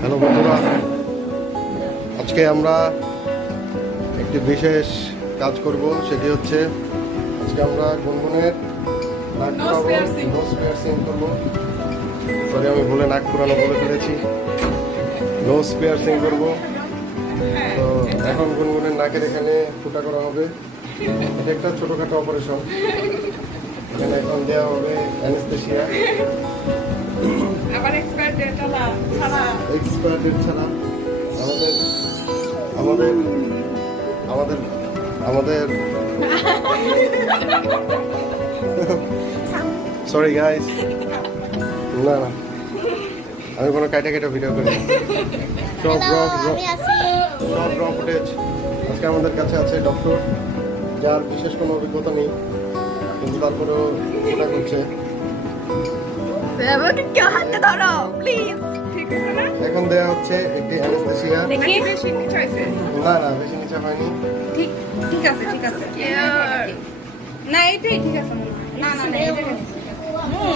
Hello বন্ধুরা, আজকে আমরা একটি বিশেষ কাজ করব। সেটি হচ্ছে আজকে আমরা গুনগুনের নাক পুরাবো, নোজ পিয়ার্সিং করব। সরি, আমি ভুলে নাক পুরানো বলে ফেলেছি। নোজ পিয়ার্সিং করব। তো এখন গুনগুনের নাকের এখানে ফুটা করা হবে। এটা একটা ছোটোখাটো অপারেশন। এখানে এখন দেওয়া হবে অ্যানেস্থেসিয়া। আবার এক্সপায়ার ডেট ছাড়া আমাদের আমাদের আমাদের সরি গাইস, না আমি কোনো কাটা ভিডিও করি না। সব র ফুটেজ। আজকে আমাদের কাছে আছে ডক্টর, যার বিশেষ কোনো অভিজ্ঞতা নেই, কিন্তু তারপরেও ওটা করছে। এখন দেয়া হচ্ছে একটি অ্যানেস্থেসিয়া। বেশি নিচে হয়েছে। না বেশি নিচে হয়নি। ঠিক আছে না, এইটাই ঠিক আছে। না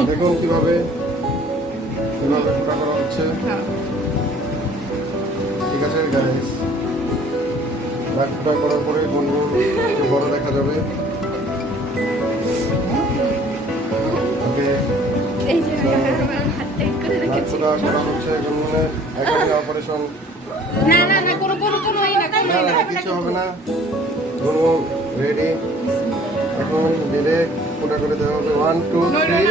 দেখুন কিভাবে ফুটা করা হচ্ছে। ঠিক আছে গাইস, নাক ফুটা করার পরে গুনগুন বড় দেখা যাবে। ওকে, নাক ফুটা করা হচ্ছে গুনগুনের। এখন অপারেশন না কোনো কিছু হবে না। গুনগুন রেডি। এখন ধীরে ফুটা করে দেওয়া হবে। 1 2 3।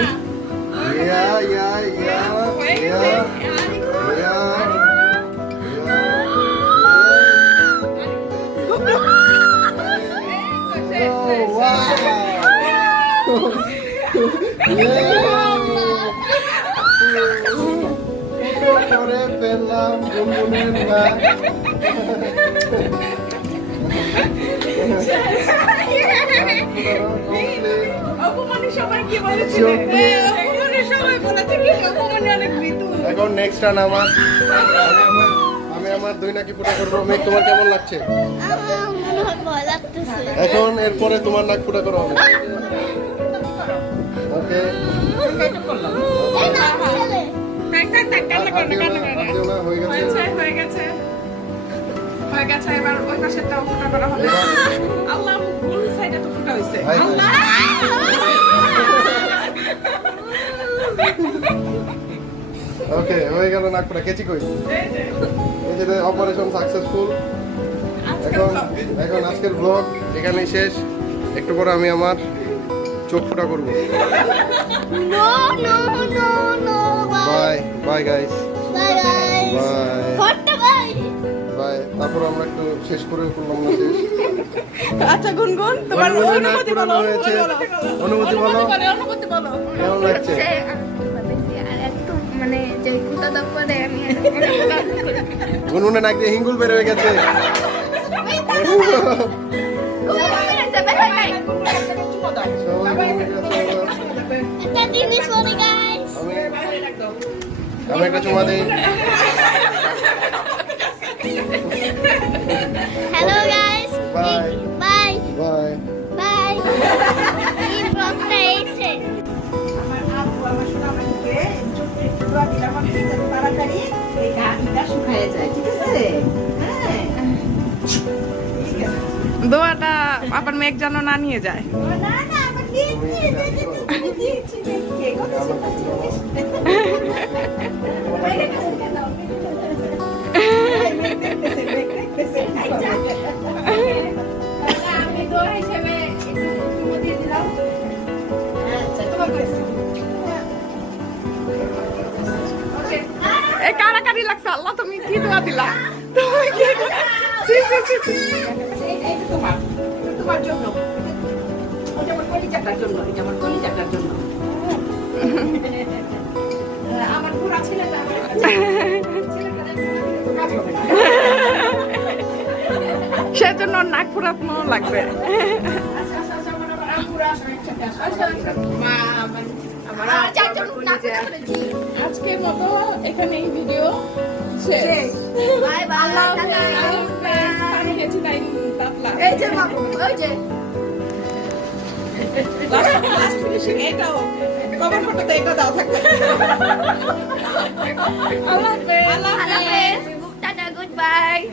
করে পেলাম গুনগুনের নাক। এখন নেক্সট টার্ন আমার। আমি আমার 2 নাকি ফুটা করবো। মেঘ, তোমার কেমন লাগছে? এখন এরপরে তোমার নাক ফুটা করা হবে। ওকে, হয়ে গেছে। এবার ওই পাশেরটাও ফুটা করা হবে। আল্লাহ, ভুল সাইডে তো ফুটা হইছে। ওকে, হয়ে গেল নাক ফুটা। কেচি কই? এই যে অপারেশন সাকসেসফুল। এখন আজকের ব্লগ এখানেই শেষ। একটু পরে আমি আমার চোখ ফুটা করবো। Bye guys, bye. তারপর আমরা একটু শেষ করে করলাম না শেষ। আচ্ছা গুনগুন, তোমার অনুমতি বলো। অনুমতি বলো, কেমন লাগছে? মানে যে কুতাটা পরে আমি গুনগুনে নাক দিয়ে হিঙ্গুল বের হয়ে গেছে। আমি একটা চুমা দিই। Hello guys, bye bye bye bye. এই ব্লগটা এসে আমার আপু আমার সোনামাকে একটু দোয়া দিলাম আমি যাতে তাড়াতাড়ি এই গাছটা শুকায় যায়। ঠিক আছে? হ্যাঁ, ঠিক আছে। দোয়াটা আবার মেঘ যেন না নিয়ে যায়। না আবার দিয়েছি। আমি দোয়া হিসেবে একটু দিয়ে দিলাম। আচ্ছা, তোমার কাছে। এই কারাকারি লাগছে। আল্লাহ, তুমি কি দোয়া দিলা? তুমি কি তোমার জন্য, ওটা আমার কলিজাটার জন্য, এটা আমার কলিজাটার জন্য। আমার পুরা ছেলেটা আমার কাজ হবে না, সেজন্য নাক ফুরানো লাগবে। আজকের মতো এখানে এই ভিডিও শেষ। Bye bye. আমি গেছি তাই তাতলা। এই যে বাবু, ওই যে লাস্ট ফিনিশিং এটাও কভার ফটোতে এটা দাও থাকবে। আল্লাহ হাফেজ। বাই